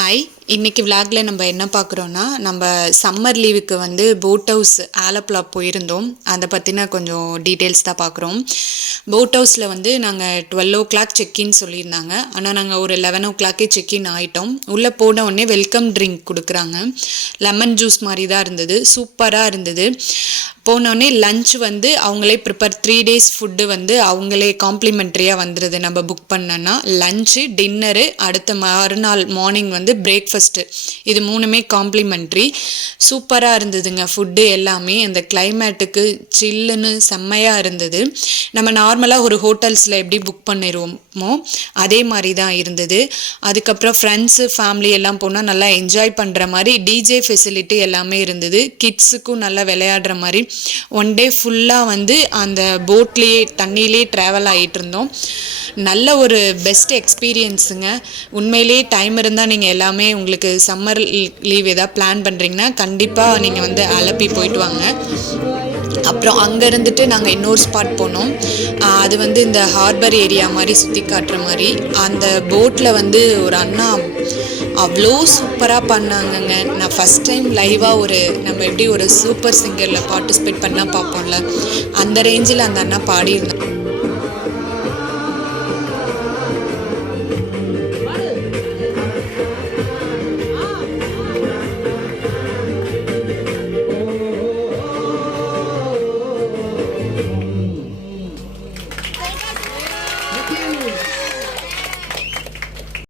Hi, இன்றைக்கி விளாகில் நம்ம என்ன பார்க்குறோன்னா, நம்ம சம்மர் லீவுக்கு வந்து போட் ஹவுஸ் ஆலப்புழா போயிருந்தோம். அதை பற்றின கொஞ்சம் டீட்டெயில்ஸ் தான் பார்க்குறோம். போட் ஹவுஸில் வந்து நாங்கள் 12 செக்இன் சொல்லியிருந்தாங்க. ஆனால் நாங்கள் ஒரு 11 செக்இன் ஆகிட்டோம். உள்ளே போன உடனே வெல்கம் ட்ரிங்க் கொடுக்குறாங்க. லெமன் ஜூஸ் மாதிரி தான் இருந்தது, சூப்பராக இருந்தது. போனோடனே லன்ச் வந்து அவங்களே ப்ரிப்பேர் 3 days ஃபுட்டு வந்து அவங்களே காம்ப்ளிமெண்ட்ரியாக வந்துடுது. நம்ம புக் பண்ணோன்னா லன்ச்சு, டின்னரு, அடுத்த மறுநாள் மார்னிங் வந்து பிரேக்ஃபாஸ்ட்டு, இது 3மே காம்ப்ளிமெண்ட்ரி. சூப்பராக இருந்ததுங்க ஃபுட்டு எல்லாமே. அந்த கிளைமேட்டுக்கு சில்லுன்னு செம்மையாக இருந்தது. நம்ம நார்மலாக ஒரு ஹோட்டல்ஸில் எப்படி புக் பண்ணிடுவோமோ அதே மாதிரி தான் இருந்தது. அதுக்கப்புறம் ஃப்ரெண்ட்ஸு ஃபேமிலி எல்லாம் போனால் நல்லா என்ஜாய் பண்ணுற மாதிரி டிஜே ஃபெசிலிட்டி எல்லாமே இருந்தது. கிட்ஸுக்கும் நல்லா விளையாடுற மாதிரி 1 day ஃபுல்லாக வந்து அந்த போட்லேயே தண்ணியிலே ட்ராவல் ஆகிட்டு இருந்தோம். நல்ல ஒரு பெஸ்ட் எக்ஸ்பீரியன்ஸுங்க. உண்மையிலேயே டைம் இருந்தால் நீங்கள் எல்லாமே உங்களுக்கு சம்மர் லீவ் எதாவது பிளான் பண்ணுறீங்கன்னா கண்டிப்பாக நீங்கள் வந்து அலப்பி போயிட்டு வாங்க. அப்புறம் அங்கே இருந்துட்டு நாங்கள் இன்னொரு ஸ்பாட் போனோம். அது வந்து இந்த ஹார்பர் ஏரியா மாதிரி சுற்றி காட்டுற மாதிரி. அந்த போட்டில் வந்து ஒரு அண்ணா அவ்வளோ சூப்பராக பண்ணாங்கங்க. நான் ஃபஸ்ட் டைம் லைவாக நம்ம எப்படி ஒரு சூப்பர் சிங்கரில் பார்ட்டிசிபேட் பண்ணால் பார்ப்போம்ல, அந்த ரேஞ்சில் அந்த அண்ணா பாடியிருந்தாங்க.